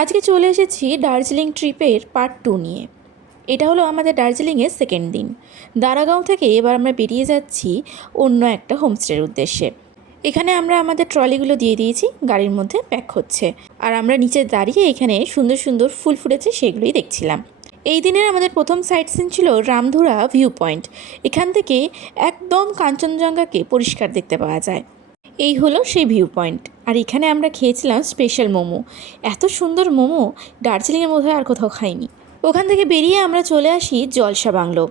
আজকে চলে এসেছি দার্জিলিং ট্রিপের পার্ট 2 নিয়ে। এটা হলো আমাদের দার্জিলিংয়ের সেকেন্ড দিন। দারাগাঁও থেকে এবার আমরা বেরিয়ে যাচ্ছি অন্য একটা হোমস্টের উদ্দেশ্যে। এখানে আমরা আমাদের ট্রলিগুলো দিয়ে দিয়েছি, গাড়ির মধ্যে প্যাক হচ্ছে। আর আমরা নিচে দাঁড়িয়ে এখানে সুন্দর সুন্দর ফুল ফুটেছে সেগুলোই দেখছিলাম। এই দিনের আমাদের প্রথম সাইট সিন ছিল রামধুরা ভিউ পয়েন্ট। এখান থেকে একদম কাঞ্চনজঙ্ঘাকে পরিষ্কার দেখতে পাওয়া যায়। এই হলো সেই ভিউ পয়েন্ট। আর এখানে আমরা খেয়েছিলাম স্পেশাল মোমো। এত সুন্দর মোমো দার্জিলিংয়ের মধ্যে আর কোথাও খাইনি। ওখান থেকে বেরিয়ে আমরা চলে আসি জলসা বাংলো।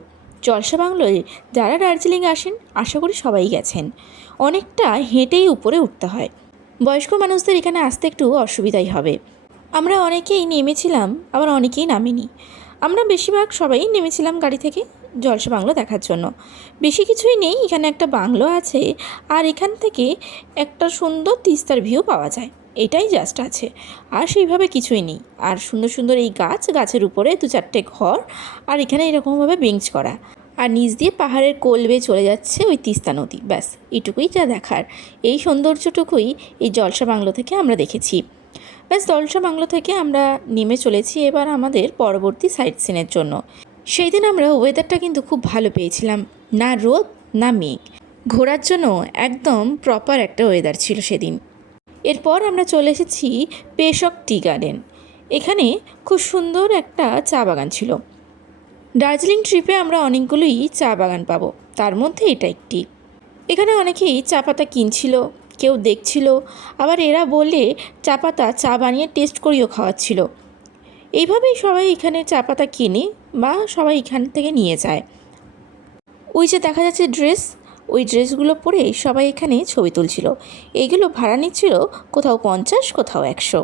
জলসা বাংলোয় যারা দার্জিলিং আসেন আশা করি সবাই গেছেন। অনেকটা হেঁটেই উপরে উঠতে হয়। বয়স্ক মানুষদের এখানে আসতে একটু অসুবিধাই হবে। আমরা অনেকেই নেমেছিলাম, আবার অনেকেই নামিনি। আমরা বেশিরভাগ সবাই নেমেছিলাম গাড়ি থেকে জলসা বাংলো দেখার জন্য। বেশি কিছুই নেই, এখানে একটা বাংলো আছে আর এখান থেকে একটা সুন্দর তিস্তার ভিউ পাওয়া যায়, এটাই জাস্ট আছে। আর সেইভাবে কিছুই নেই। আর সুন্দর সুন্দর এই গাছের উপরে 2-4টে ঘর, আর এখানে এরকমভাবে বেঞ্চ করা, আর নিচ দিয়ে পাহাড়ের কোল বেয়ে চলে যাচ্ছে ওই তিস্তা নদী। ব্যাস এটুকুই যা দেখার। এই সৌন্দর্যটুকুই এই জলসা বাংলো থেকে আমরা দেখেছি। ব্যাস জলসা বাংলো থেকে আমরা নেমে চলেছি এবার আমাদের পরবর্তী সাইট সিনের জন্য। সেই দিন আমরা ওয়েদারটা কিন্তু খুব ভালো পেয়েছিলাম, না রোদ না মেঘ। ঘোরার জন্য একদম প্রপার একটা ওয়েদার ছিল সেদিন। এরপর আমরা চলে এসেছি পেশক টি গার্ডেন। এখানে খুব সুন্দর একটা চা বাগান ছিল। দার্জিলিং ট্রিপে আমরা অনেকগুলোই চা বাগান পাবো, তার মধ্যে এটা একটি। এখানে অনেকেই চা পাতা কিনছিল, কেউ দেখছিল, আবার এরা বলে চা পাতা চা বানিয়ে টেস্ট করিয়েও খাওয়াচ্ছিল। এইভাবেই সবাই এখানে চা পাতা কিনে বা সবাই এখান থেকে নিয়ে যায়। ওই যে দেখা যাচ্ছে ড্রেস, ওই ড্রেসগুলো পরে সবাই এখানে ছবি তুলছিল। এইগুলো ভাড়া নিচ্ছিল কোথাও 50, কোথাও 100।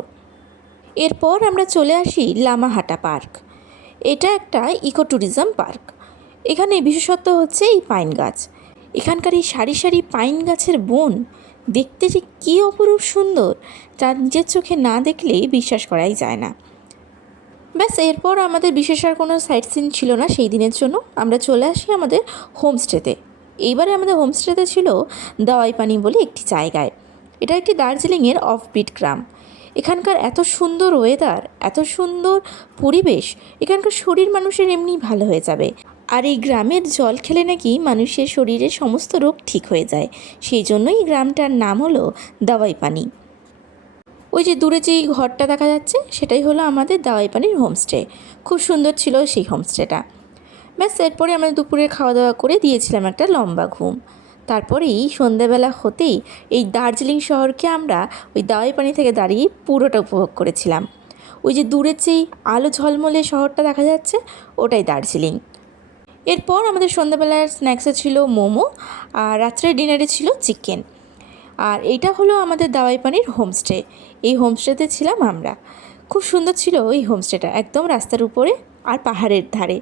এরপর আমরা চলে আসি লামাহাটা পার্ক। এটা একটা ইকো ট্যুরিজম পার্ক। এখানে বিশেষত্ব হচ্ছে এই পাইন গাছ। এখানকার এই সারি সারি পাইন গাছের বন দেখতে যে কী অপরূপ সুন্দর, তা নিজের চোখে না দেখলে বিশ্বাস করাই যায় না। ব্যাস এরপর আমাদের বিশেষ আর কোনো সাইট সিন ছিল না সেই দিনের জন্য। আমরা চলে আসি আমাদের হোমস্টেতে। এইবারে আমাদের হোমস্টেতে ছিল দাওয়াই পানি বলে একটি জায়গায়। এটা একটি দার্জিলিংয়ের অফবিট গ্রাম। এখানকার এত সুন্দর ওয়েদার, এত সুন্দর পরিবেশ, এখানকার শরীর মানুষের এমনি ভালো হয়ে যাবে। আর এই গ্রামের জল খেলে নাকি মানুষের শরীরের সমস্ত রোগ ঠিক হয়ে যায়। সেই জন্যই গ্রামটার নাম হলো দাওয়াই পানি। ওই যে দূরে যেই ঘরটা দেখা যাচ্ছে সেটাই হলো আমাদের দাওয়াই পানির হোমস্টে। খুব সুন্দর ছিল সেই হোমস্টেটা। ব্যাস এরপরে আমরা দুপুরে খাওয়া দাওয়া করে দিয়েছিলাম একটা লম্বা ঘুম। তারপরেই সন্ধ্যাবেলা হতেই এই দার্জিলিং শহরকে আমরা ওই দাওয়াই পানি থেকে দাঁড়িয়ে পুরোটা উপভোগ করেছিলাম। ওই যে দূরের যেই আলো ঝলমলে শহরটা দেখা যাচ্ছে ওটাই দার্জিলিং। এরপর আমাদের সন্ধ্যাবেলার স্ন্যাক্সে ছিল মোমো, আর রাত্রের ডিনারে ছিল চিকেন। আর এইটা হলো আমাদের দাওয়াই পানির হোমস্টে। এই হোমস্টেতে ছিলাম আমরা। খুব সুন্দর ছিল এই হোমস্টেটা, একদম রাস্তার উপরে আর পাহাড়ের ধারে।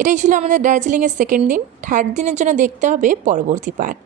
এটাই ছিল আমাদের দার্জিলিংয়ের সেকেন্ড দিন। থার্ড দিনের জন্য দেখতে হবে পরবর্তী পার্ট।